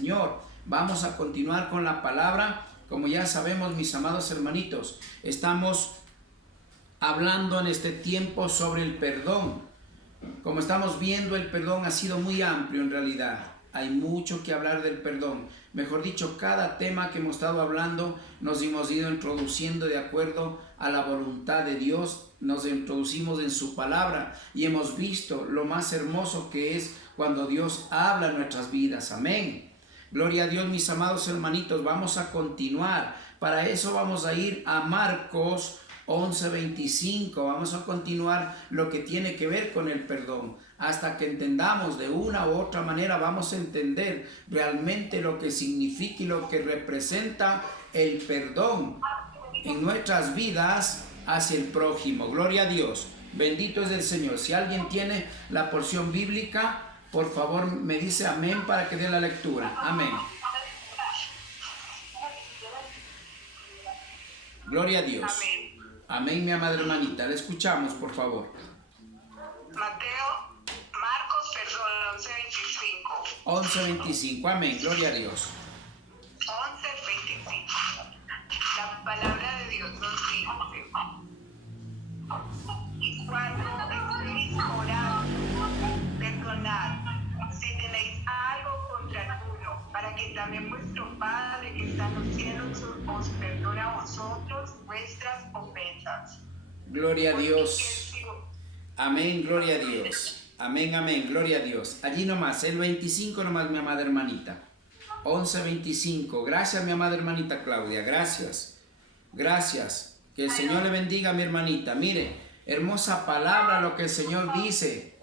Señor. Vamos a continuar con la palabra. Como ya sabemos, mis amados hermanitos, estamos hablando en este tiempo sobre el perdón. Como estamos viendo, el perdón ha sido muy amplio en realidad. Hay mucho que hablar del perdón. Mejor dicho, cada tema que hemos estado hablando nos hemos ido introduciendo de acuerdo a la voluntad de Dios. Nos introducimos en su palabra y hemos visto lo más hermoso que es cuando Dios habla en nuestras vidas. Amén. Gloria a Dios, mis amados hermanitos. Vamos a continuar. Para eso vamos a ir a Marcos 11:25. Vamos a continuar lo que tiene que ver con el perdón. Hasta que entendamos de una u otra manera, vamos a entender realmente lo que significa y lo que representa el perdón en nuestras vidas hacia el prójimo. Gloria a Dios. Bendito es el Señor. Si alguien tiene la porción bíblica, por favor me dice amén para que dé la lectura. Amén. Gloria a Dios. Amén. Amén, mi amada hermanita. Le escuchamos, por favor. Marcos 11:25. 11:25. Amén. Gloria a Dios. 11:25. La palabra de Dios nos dice: y cuando estéis orando, perdonad si tenéis algo contra alguno, para que también vuestro Padre que está en los cielos os perdone a vosotros vuestras ofensas. Gloria a Dios. Amén, gloria a Dios. Amén, amén, gloria a Dios. Allí nomás, el 25 nomás, mi amada hermanita. 11:25. Gracias, mi amada hermanita Claudia. Gracias. Gracias. Que el Señor le bendiga a mi hermanita. Mire, hermosa palabra lo que el Señor dice.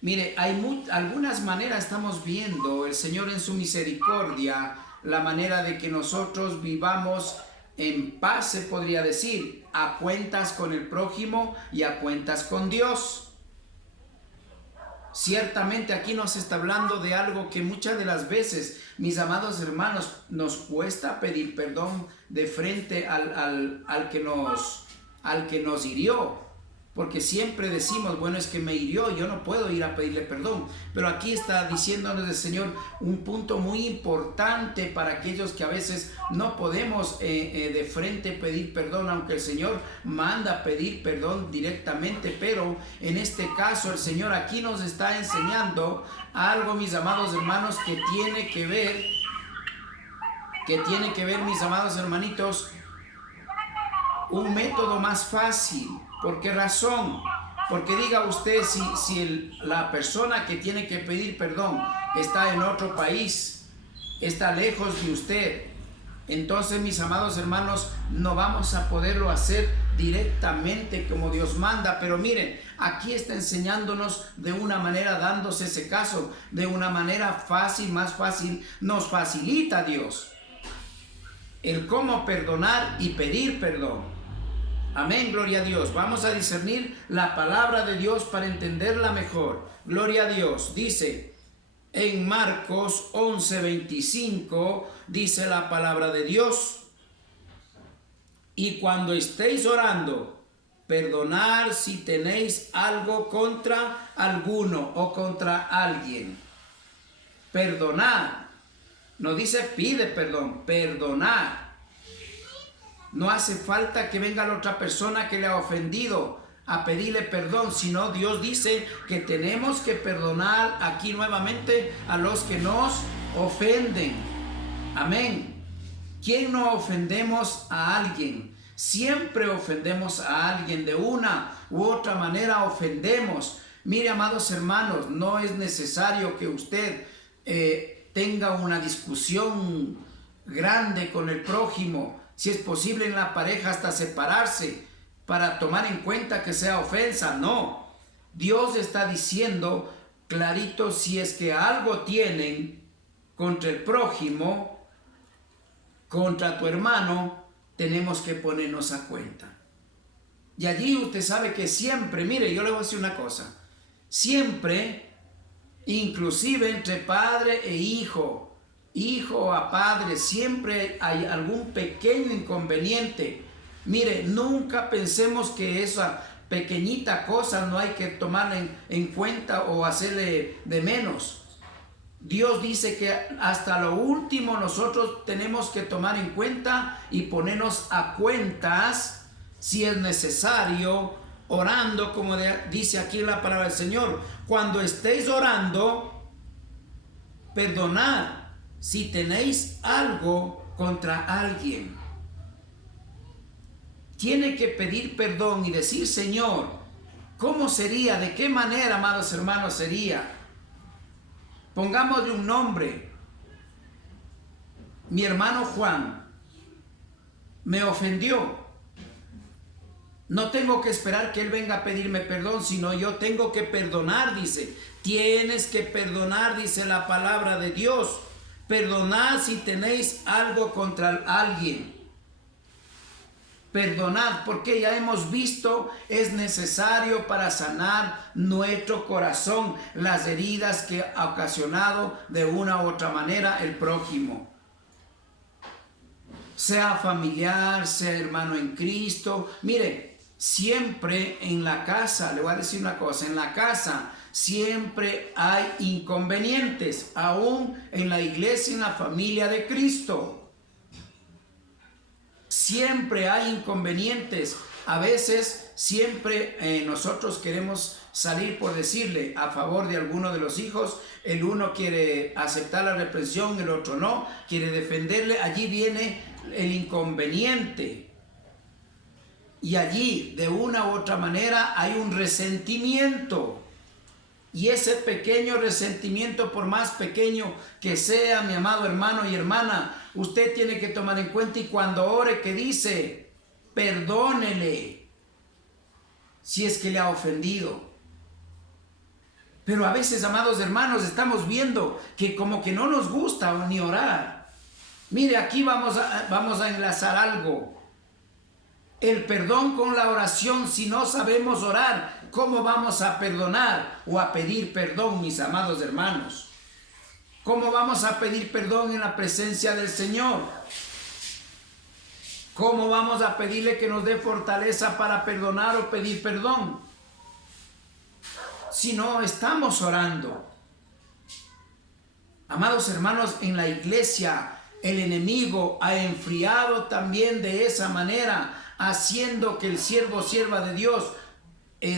Mire, hay algunas maneras estamos viendo el Señor en su misericordia, la manera de que nosotros vivamos en paz, se podría decir, a cuentas con el prójimo y a cuentas con Dios. Ciertamente aquí nos está hablando de algo que muchas de las veces, mis amados hermanos, nos cuesta pedir perdón de frente al que nos hirió. Porque siempre decimos, bueno, es que me hirió, yo no puedo ir a pedirle perdón. Pero aquí está diciéndonos el Señor un punto muy importante para aquellos que a veces no podemos de frente pedir perdón, aunque el Señor manda pedir perdón directamente. Pero en este caso el Señor aquí nos está enseñando algo, mis amados hermanos, que tiene que ver, mis amados hermanitos, un método más fácil. ¿Por qué razón? Porque diga usted, si la persona que tiene que pedir perdón está en otro país, está lejos de usted, entonces, mis amados hermanos, no vamos a poderlo hacer directamente como Dios manda. Pero miren, aquí está enseñándonos de una manera, dándose ese caso, de una manera fácil, más fácil, nos facilita Dios el cómo perdonar y pedir perdón. Amén, gloria a Dios. Vamos a discernir la palabra de Dios para entenderla mejor. Gloria a Dios. Dice en Marcos 11:25, dice la palabra de Dios: y cuando estéis orando, perdonad si tenéis algo contra alguno o contra alguien. Perdonad. No dice pide perdón, perdonad. No hace falta que venga la otra persona que le ha ofendido a pedirle perdón, sino Dios dice que tenemos que perdonar aquí nuevamente a los que nos ofenden. Amén. ¿Quién no ofendemos a alguien? Siempre ofendemos a alguien, de una u otra manera ofendemos. Mire, amados hermanos, no es necesario que usted tenga una discusión grande con el prójimo. Si es posible en la pareja hasta separarse para tomar en cuenta que sea ofensa. No, Dios está diciendo clarito, si es que algo tienen contra el prójimo, contra tu hermano, tenemos que ponernos a cuenta. Y allí usted sabe que siempre, mire, yo le voy a decir una cosa, siempre, inclusive entre padre e hijo a padre, siempre hay algún pequeño inconveniente. Mire, nunca pensemos que esa pequeñita cosa no hay que tomarla en cuenta o hacerle de menos. Dios dice que hasta lo último nosotros tenemos que tomar en cuenta y ponernos a cuentas si es necesario, orando, como dice aquí en la palabra del Señor. Cuando estéis orando, perdonad si tenéis algo contra alguien. Tiene que pedir perdón y decir: Señor, ¿cómo sería? ¿De qué manera, amados hermanos, sería? Pongámosle un nombre. Mi hermano Juan me ofendió. No tengo que esperar que él venga a pedirme perdón, sino yo tengo que perdonar, dice. Tienes que perdonar, dice la palabra de Dios. Perdonad si tenéis algo contra alguien. Perdonad, porque ya hemos visto, es necesario para sanar nuestro corazón las heridas que ha ocasionado de una u otra manera el prójimo. Sea familiar, sea hermano en Cristo. Mire, siempre en la casa, le voy a decir una cosa, en la casa siempre hay inconvenientes, aún en la iglesia, en la familia de Cristo. Siempre hay inconvenientes. A veces siempre nosotros queremos salir, por decirle, a favor de alguno de los hijos. El uno quiere aceptar la reprensión, el otro no, quiere defenderle. Allí viene el inconveniente. Y allí, de una u otra manera, hay un resentimiento. Y ese pequeño resentimiento, por más pequeño que sea, mi amado hermano y hermana, usted tiene que tomar en cuenta, y cuando ore, que dice: perdónele si es que le ha ofendido. Pero a veces, amados hermanos, estamos viendo que como que no nos gusta ni orar. Mire, aquí vamos a enlazar algo. El perdón con la oración. Si no sabemos orar, ¿cómo vamos a perdonar o a pedir perdón, mis amados hermanos? ¿Cómo vamos a pedir perdón en la presencia del Señor? ¿Cómo vamos a pedirle que nos dé fortaleza para perdonar o pedir perdón si no estamos orando? Amados hermanos, en la iglesia el enemigo ha enfriado también de esa manera, haciendo que el siervo o sierva de Dios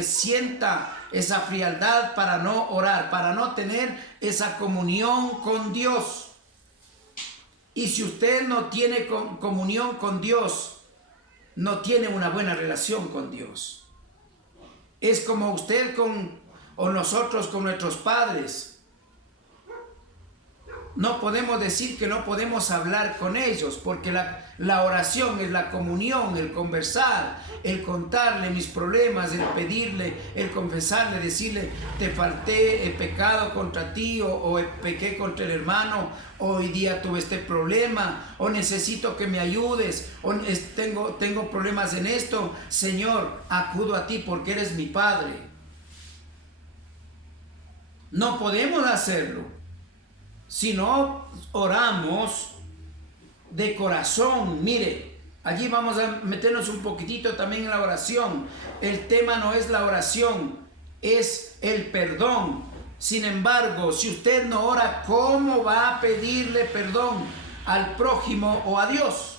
sienta esa frialdad para no orar, para no tener esa comunión con Dios. Y si usted no tiene comunión con Dios, no tiene una buena relación con Dios. Es como usted o nosotros con nuestros padres. No podemos decir que no podemos hablar con ellos, porque la oración es la comunión, el conversar, el contarle mis problemas, el pedirle, el confesarle, decirle: te falté, he pecado contra ti, o pequé contra el hermano, hoy día tuve este problema, o necesito que me ayudes, o tengo problemas en esto. Señor, acudo a ti porque eres mi Padre. No podemos hacerlo si no oramos de corazón. Mire, allí vamos a meternos un poquitito también en la oración. El tema no es la oración, es el perdón. Sin embargo, si usted no ora, ¿cómo va a pedirle perdón al prójimo o a Dios?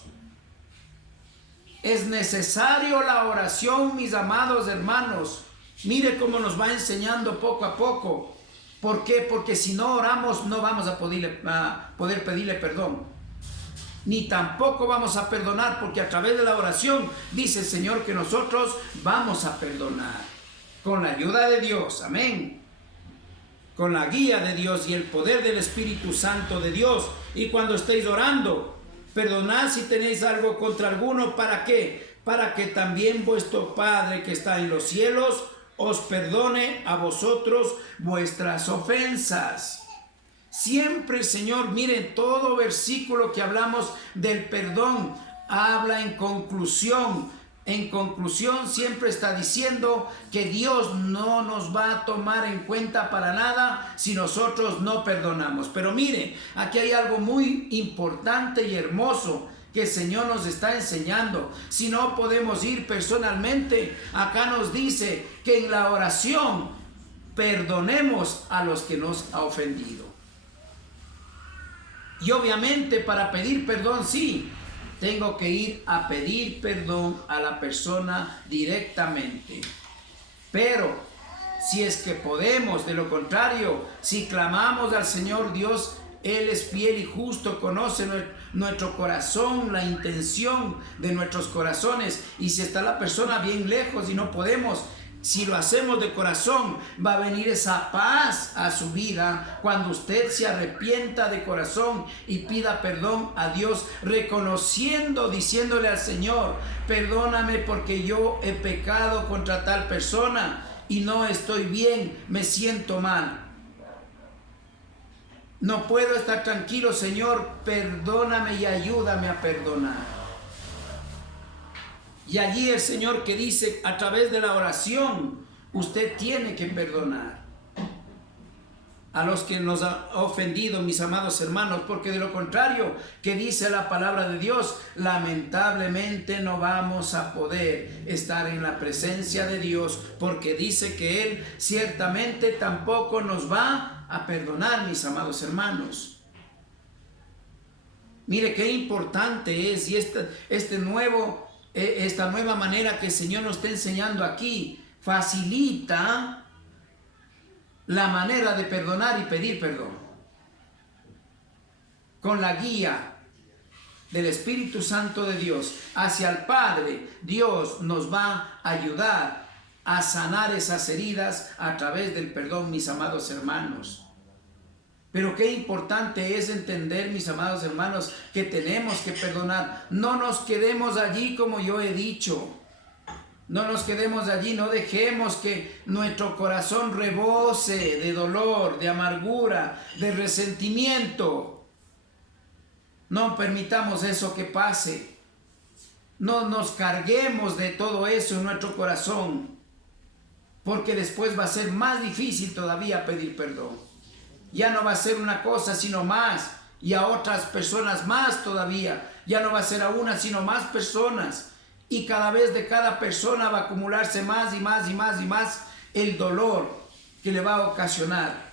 Es necesario la oración, mis amados hermanos. Mire cómo nos va enseñando poco a poco. ¿Por qué? Porque si no oramos, no vamos a poder pedirle perdón. Ni tampoco vamos a perdonar, porque a través de la oración dice el Señor que nosotros vamos a perdonar. Con la ayuda de Dios, amén. Con la guía de Dios y el poder del Espíritu Santo de Dios. Y cuando estéis orando, perdonad si tenéis algo contra alguno. ¿Para qué? Para que también vuestro Padre que está en los cielos os perdone a vosotros vuestras ofensas. Siempre, Señor, miren, todo versículo que hablamos del perdón habla en conclusión. En conclusión siempre está diciendo que Dios no nos va a tomar en cuenta para nada si nosotros no perdonamos. Pero mire, aquí hay algo muy importante y hermoso que el Señor nos está enseñando. Si no podemos ir personalmente, acá nos dice que en la oración perdonemos a los que nos ha ofendido. Y obviamente para pedir perdón, sí, tengo que ir a pedir perdón a la persona directamente. Pero si es que podemos, de lo contrario, si clamamos al Señor Dios, Él es fiel y justo, conoce nuestro corazón, la intención de nuestros corazones. Y si está la persona bien lejos y no podemos, si lo hacemos de corazón, va a venir esa paz a su vida cuando usted se arrepienta de corazón y pida perdón a Dios, reconociendo, diciéndole al Señor: perdóname porque yo he pecado contra tal persona y no estoy bien, me siento mal. No puedo estar tranquilo, Señor, perdóname y ayúdame a perdonar. Y allí el Señor que dice, a través de la oración, usted tiene que perdonar a los que nos han ofendido, mis amados hermanos, porque de lo contrario, que dice la palabra de Dios, lamentablemente no vamos a poder estar en la presencia de Dios, porque dice que Él ciertamente tampoco nos va a perdonar, mis amados hermanos. Mire qué importante es, y esta nueva manera que el Señor nos está enseñando aquí facilita la manera de perdonar y pedir perdón. Con la guía del Espíritu Santo de Dios hacia el Padre, Dios nos va a ayudar a sanar esas heridas a través del perdón, mis amados hermanos. Pero qué importante es entender, mis amados hermanos, que tenemos que perdonar. No nos quedemos allí, como yo he dicho. No nos quedemos allí, no dejemos que nuestro corazón rebose de dolor, de amargura, de resentimiento. No permitamos eso que pase. No nos carguemos de todo eso en nuestro corazón, porque después va a ser más difícil todavía pedir perdón. Ya no va a ser una cosa sino más, y a otras personas más todavía. Ya no va a ser a una sino más personas, y cada vez de cada persona va a acumularse más y más y más y más el dolor que le va a ocasionar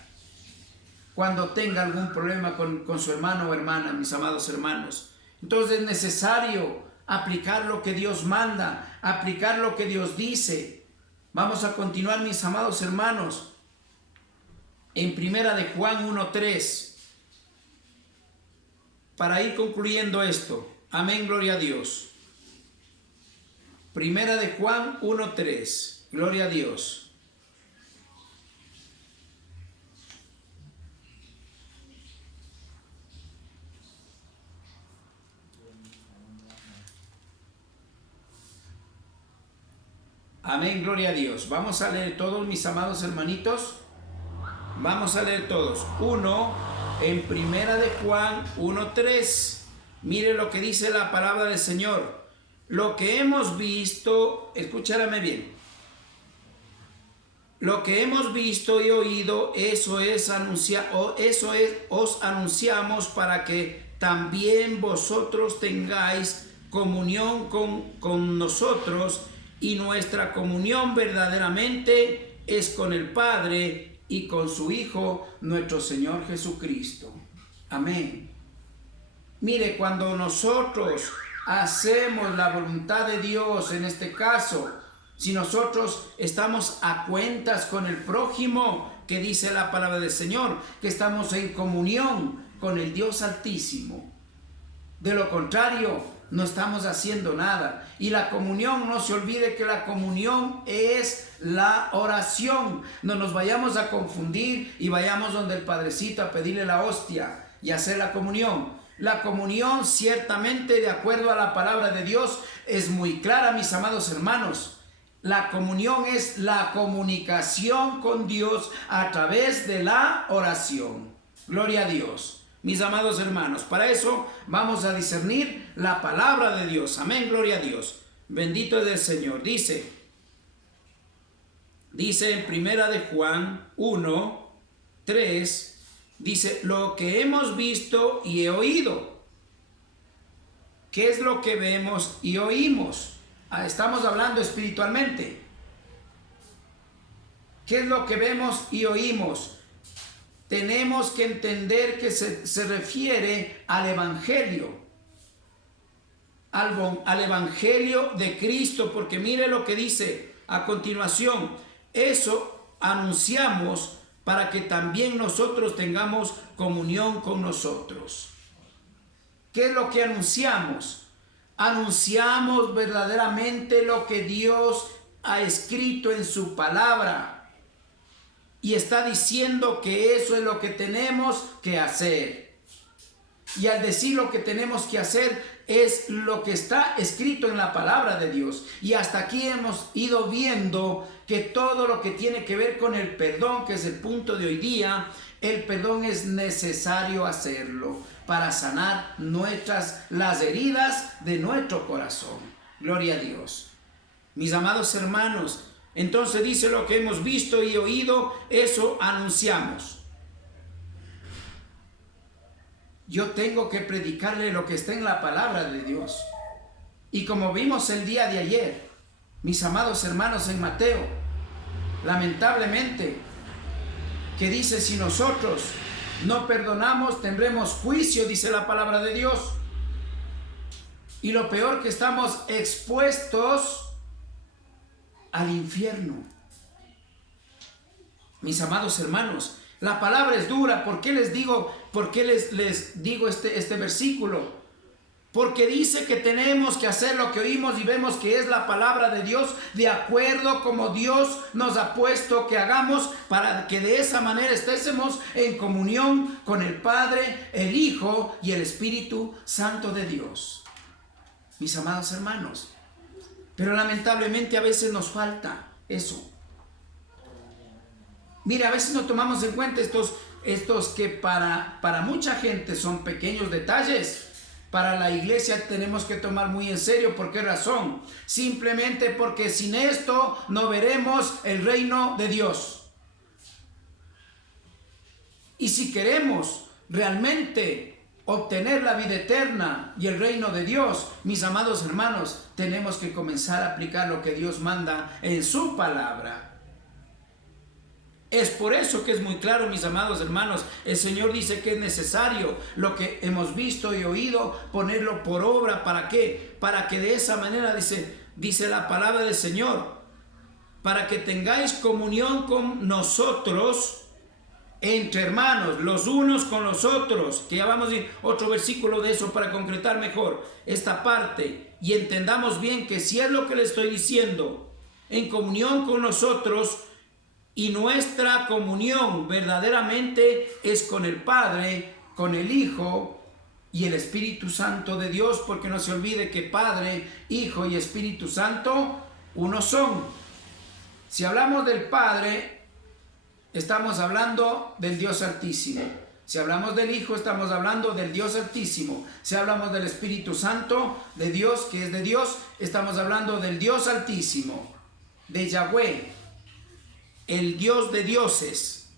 cuando tenga algún problema con su hermano o hermana, mis amados hermanos. Entonces es necesario aplicar lo que Dios manda, aplicar lo que Dios dice. Vamos a continuar, mis amados hermanos, en Primera de Juan 1:3, para ir concluyendo esto. Amén, gloria a Dios. Primera de Juan 1:3, gloria a Dios. Amén, gloria a Dios. Vamos a leer todos, mis amados hermanitos. Vamos a leer todos. En Primera de Juan 1:3. Mire lo que dice la palabra del Señor. Lo que hemos visto, escúchame bien. Lo que hemos visto y oído, os anunciamos para que también vosotros tengáis comunión con nosotros, y nuestra comunión verdaderamente es con el Padre y con su Hijo, nuestro Señor Jesucristo. Amén. Mire, cuando nosotros hacemos la voluntad de Dios, en este caso, si nosotros estamos a cuentas con el prójimo, que dice la palabra del Señor, que estamos en comunión con el Dios Altísimo. De lo contrario, no estamos haciendo nada. Y la comunión, no se olvide que la comunión es la oración. No nos vayamos a confundir y vayamos donde el Padrecito a pedirle la hostia y hacer la comunión. La comunión, ciertamente, de acuerdo a la palabra de Dios, es muy clara, mis amados hermanos. La comunión es la comunicación con Dios a través de la oración. Gloria a Dios. Mis amados hermanos, para eso vamos a discernir la palabra de Dios. Amén, gloria a Dios. Bendito es el Señor. Dice en Primera de Juan 1:3, dice, lo que hemos visto y he oído. ¿Qué es lo que vemos y oímos? Estamos hablando espiritualmente. ¿Qué es lo que vemos y oímos? tenemos que entender que se refiere al Evangelio, al Evangelio de Cristo, porque mire lo que dice a continuación: eso anunciamos para que también nosotros tengamos comunión con nosotros. ¿Qué es lo que anunciamos? Anunciamos verdaderamente lo que Dios ha escrito en su palabra y está diciendo que eso es lo que tenemos que hacer. Y al decir lo que tenemos que hacer es lo que está escrito en la palabra de Dios. Y hasta aquí hemos ido viendo que todo lo que tiene que ver con el perdón, que es el punto de hoy día, el perdón es necesario hacerlo para sanar las heridas de nuestro corazón. Gloria a Dios. Mis amados hermanos, entonces dice: lo que hemos visto y oído, eso anunciamos. Yo tengo que predicarle lo que está en la palabra de Dios. Y como vimos el día de ayer, mis amados hermanos, en Mateo, lamentablemente, que dice: si nosotros no perdonamos, tendremos juicio, dice la palabra de Dios. Y lo peor, que estamos expuestos al infierno. Mis amados hermanos, la palabra es dura. ¿Por qué les digo este versículo? Porque dice que tenemos que hacer lo que oímos y vemos que es la palabra de Dios, de acuerdo como Dios nos ha puesto que hagamos, para que de esa manera estésemos en comunión con el Padre, el Hijo y el Espíritu Santo de Dios. Mis amados hermanos, pero lamentablemente a veces nos falta eso. Mire, a veces no tomamos en cuenta estos que para mucha gente son pequeños detalles. Para la iglesia tenemos que tomar muy en serio. ¿Por qué razón? Simplemente porque sin esto no veremos el reino de Dios. Y si queremos realmente obtener la vida eterna y el reino de Dios, mis amados hermanos, tenemos que comenzar a aplicar lo que Dios manda en su palabra. Es por eso que es muy claro, mis amados hermanos, el Señor dice que es necesario lo que hemos visto y oído, ponerlo por obra. ¿Para qué? Para que de esa manera, dice la palabra del Señor, para que tengáis comunión con nosotros, entre hermanos, los unos con los otros, que ya vamos a ir otro versículo de eso para concretar mejor esta parte y entendamos bien que si es lo que le estoy diciendo, en comunión con nosotros. Y nuestra comunión verdaderamente es con el Padre, con el Hijo y el Espíritu Santo de Dios, porque no se olvide que Padre, Hijo y Espíritu Santo uno son. Si hablamos del Padre, estamos hablando del Dios Altísimo. Si hablamos del Hijo, estamos hablando del Dios Altísimo. Si hablamos del Espíritu Santo de Dios, que es de Dios, estamos hablando del Dios Altísimo, de Yahweh, el Dios de dioses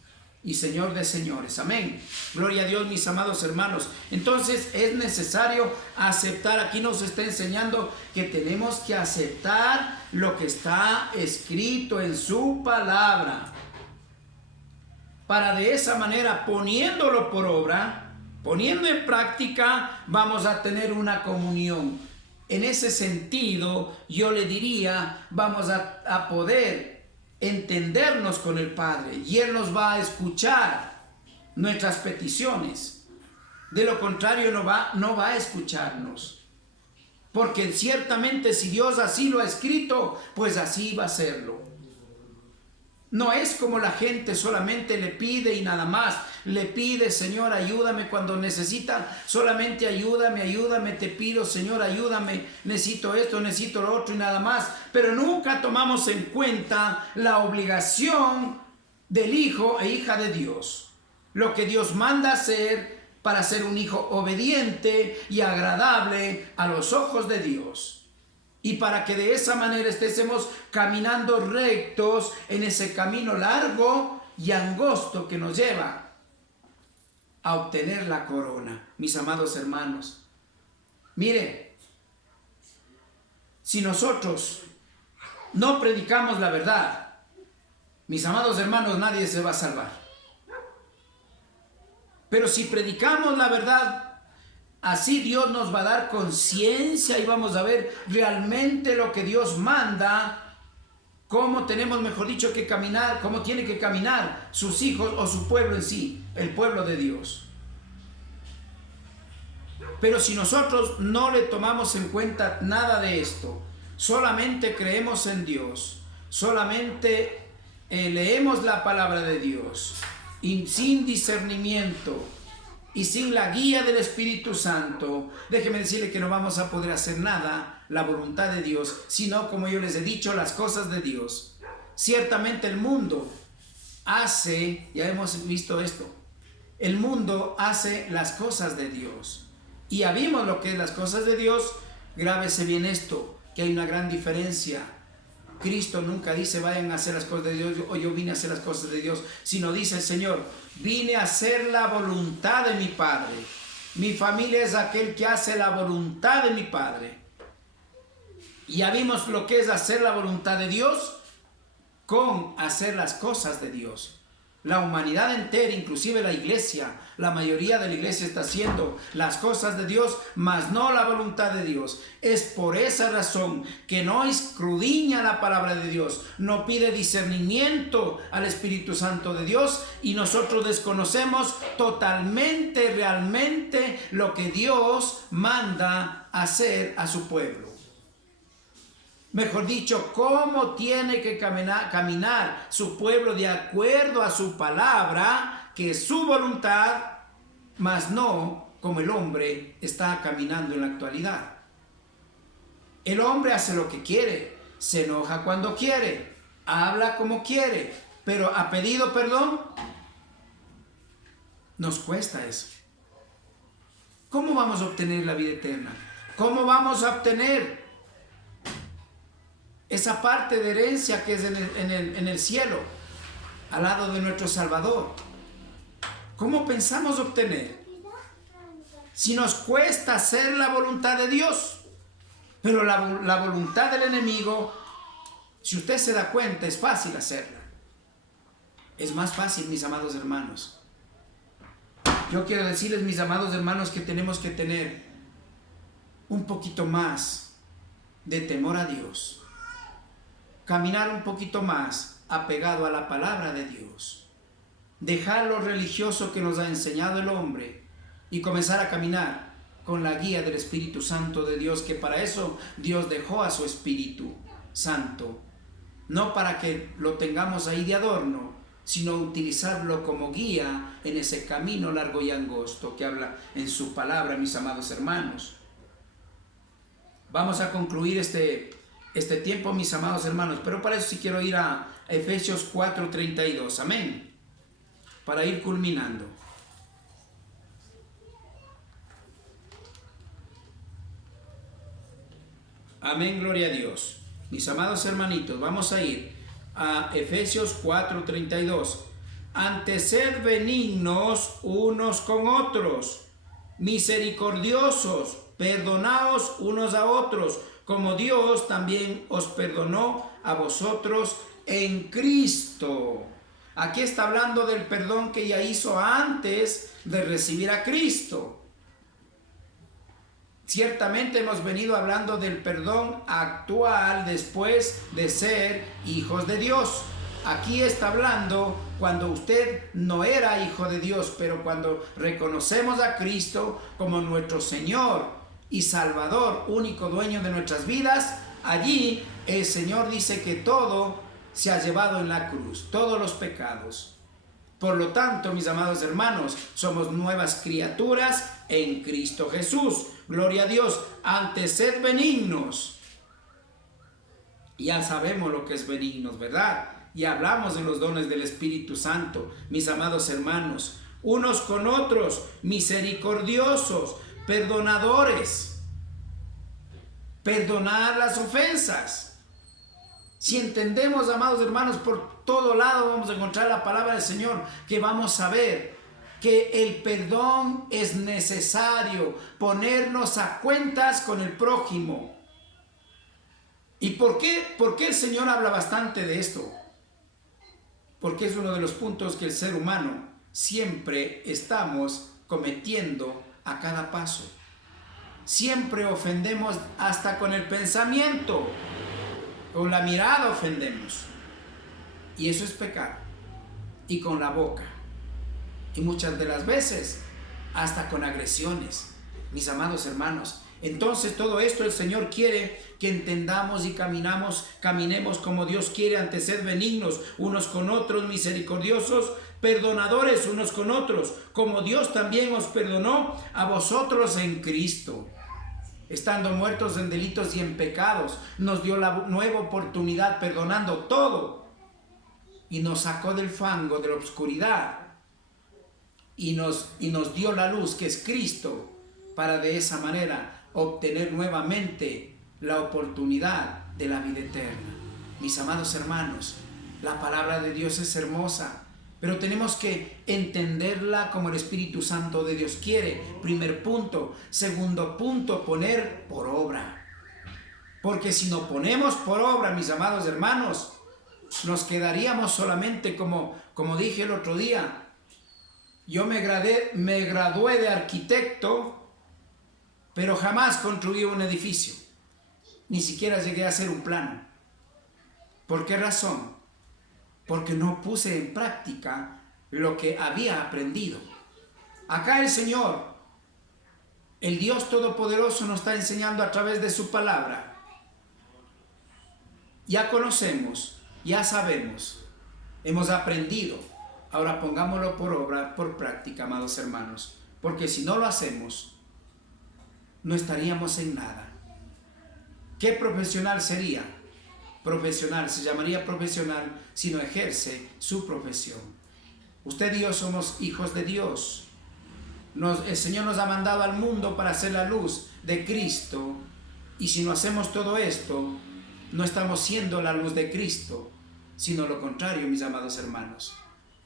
y Señor de señores. Amén. Gloria a Dios, mis amados hermanos. Entonces es necesario aceptar. Aquí nos está enseñando que tenemos que aceptar lo que está escrito en su palabra, para de esa manera, poniéndolo por obra, poniendo en práctica, vamos a tener una comunión. En ese sentido, yo le diría, vamos a poder entendernos con el Padre y Él nos va a escuchar nuestras peticiones. De lo contrario, no va a escucharnos, porque ciertamente si Dios así lo ha escrito, pues así va a serlo. No es como la gente solamente le pide y nada más. Le pide: Señor, ayúdame cuando necesita. Solamente ayúdame, te pido, Señor, ayúdame. Necesito esto, necesito lo otro y nada más. Pero nunca tomamos en cuenta la obligación del hijo e hija de Dios. Lo que Dios manda hacer para ser un hijo obediente y agradable a los ojos de Dios. Y para que de esa manera estemos caminando rectos en ese camino largo y angosto que nos lleva a obtener la corona. Mis amados hermanos, mire, si nosotros no predicamos la verdad, mis amados hermanos, nadie se va a salvar. Pero si predicamos la verdad, así Dios nos va a dar conciencia y vamos a ver realmente lo que Dios manda, cómo tenemos, mejor dicho, que caminar, cómo tiene que caminar sus hijos o su pueblo en sí, el pueblo de Dios. Pero si nosotros no le tomamos en cuenta nada de esto, solamente creemos en Dios, solamente leemos la palabra de Dios, y sin discernimiento y sin la guía del Espíritu Santo, déjeme decirle que no vamos a poder hacer nada, la voluntad de Dios, sino, como yo les he dicho, las cosas de Dios. Ciertamente el mundo hace, ya hemos visto esto, el mundo hace las cosas de Dios. Y ya vimos lo que es las cosas de Dios. Grábese bien esto, que hay una gran diferencia. Cristo nunca dice vayan a hacer las cosas de Dios o yo vine a hacer las cosas de Dios, sino dice el Señor, vine a hacer la voluntad de mi Padre. Mi familia es aquel que hace la voluntad de mi Padre. Y ya vimos lo que es hacer la voluntad de Dios con hacer las cosas de Dios. La humanidad entera, inclusive la iglesia, la mayoría de la iglesia está haciendo las cosas de Dios, mas no la voluntad de Dios. Es por esa razón que no escudriña la palabra de Dios, no pide discernimiento al Espíritu Santo de Dios y nosotros desconocemos totalmente, realmente lo que Dios manda hacer a su pueblo. Mejor dicho, cómo tiene que caminar su pueblo de acuerdo a su palabra, que es su voluntad, mas no como el hombre está caminando en la actualidad. El hombre hace lo que quiere, se enoja cuando quiere, habla como quiere, pero ha pedido perdón. Nos cuesta eso. ¿Cómo vamos a obtener la vida eterna? ¿Cómo vamos a obtener esa parte de herencia que es en el cielo, al lado de nuestro Salvador? ¿Cómo pensamos obtener? Si nos cuesta hacer la voluntad de Dios, pero la voluntad del enemigo, si usted se da cuenta, es fácil hacerla. Es más fácil, mis amados hermanos. Yo quiero decirles, mis amados hermanos, que tenemos que tener un poquito más de temor a Dios. Caminar un poquito más apegado a la palabra de Dios. Dejar lo religioso que nos ha enseñado el hombre y comenzar a caminar con la guía del Espíritu Santo de Dios, que para eso Dios dejó a su Espíritu Santo. No para que lo tengamos ahí de adorno, sino utilizarlo como guía en ese camino largo y angosto que habla en su palabra, mis amados hermanos. Vamos a concluir este tiempo, mis amados hermanos, pero para eso sí quiero ir a Efesios 4:32, amén, para ir culminando. Amén, gloria a Dios. Mis amados hermanitos, vamos a ir a Efesios 4:32. Antes sed benignos unos con otros, misericordiosos, perdonaos unos a otros, como Dios también os perdonó a vosotros en Cristo. Aquí está hablando del perdón que ya hizo antes de recibir a Cristo. Ciertamente hemos venido hablando del perdón actual después de ser hijos de Dios. Aquí está hablando cuando usted no era hijo de Dios, pero cuando reconocemos a Cristo como nuestro Señor y Salvador, único dueño de nuestras vidas, allí el Señor dice que todo se ha llevado en la cruz, todos los pecados. Por lo tanto, mis amados hermanos, somos nuevas criaturas en Cristo Jesús. Gloria a Dios. Antes sed benignos. Ya sabemos lo que es benignos, ¿verdad? Y hablamos de los dones del Espíritu Santo, mis amados hermanos. Unos con otros, misericordiosos, perdonadores. Perdonar las ofensas. Si entendemos, amados hermanos, por todo lado vamos a encontrar la palabra del Señor, que vamos a ver que el perdón es necesario, ponernos a cuentas con el prójimo. ¿Y por qué el Señor habla bastante de esto? Porque es uno de los puntos que el ser humano siempre estamos cometiendo a cada paso. Siempre ofendemos hasta con el pensamiento, con la mirada ofendemos. Y eso es pecado. Y con la boca. Y muchas de las veces hasta con agresiones, mis amados hermanos. Entonces todo esto el Señor quiere que entendamos y caminemos como Dios quiere, ante ser benignos unos con otros, misericordiosos, perdonadores unos con otros, como Dios también os perdonó a vosotros en Cristo. Estando muertos en delitos y en pecados, nos dio la nueva oportunidad perdonando todo y nos sacó del fango de la oscuridad y nos dio la luz que es Cristo, para de esa manera obtener nuevamente la oportunidad de la vida eterna. Mis amados hermanos, la palabra de Dios es hermosa, pero tenemos que entenderla como el Espíritu Santo de Dios quiere. Primer punto. Segundo punto, poner por obra. Porque si no ponemos por obra, mis amados hermanos, nos quedaríamos solamente como dije el otro día. Yo me gradué de arquitecto, pero jamás construí un edificio. Ni siquiera llegué a hacer un plano. ¿Por qué razón? Porque no puse en práctica lo que había aprendido. Acá el Señor, el Dios Todopoderoso, nos está enseñando a través de su palabra. Ya conocemos, ya sabemos, hemos aprendido. Ahora pongámoslo por obra, por práctica, amados hermanos. Porque si no lo hacemos, no estaríamos en nada. ¿Qué profesional sería? Profesional, se llamaría profesional si no ejerce su profesión. Usted y yo somos hijos de Dios. El Señor nos ha mandado al mundo para hacer la luz de Cristo. Y si no hacemos todo esto, no estamos siendo la luz de Cristo, sino lo contrario, mis amados hermanos.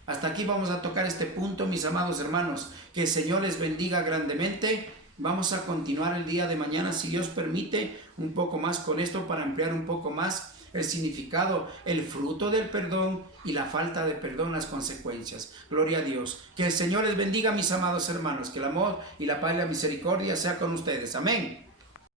Hasta aquí vamos a tocar este punto, mis amados hermanos. Que el Señor les bendiga grandemente. Vamos a continuar el día de mañana, si Dios permite, un poco más con esto, para ampliar un poco más el significado, el fruto del perdón y la falta de perdón, las consecuencias. Gloria a Dios. Que el Señor les bendiga, mis amados hermanos. Que el amor y la paz y la misericordia sea con ustedes. Amén.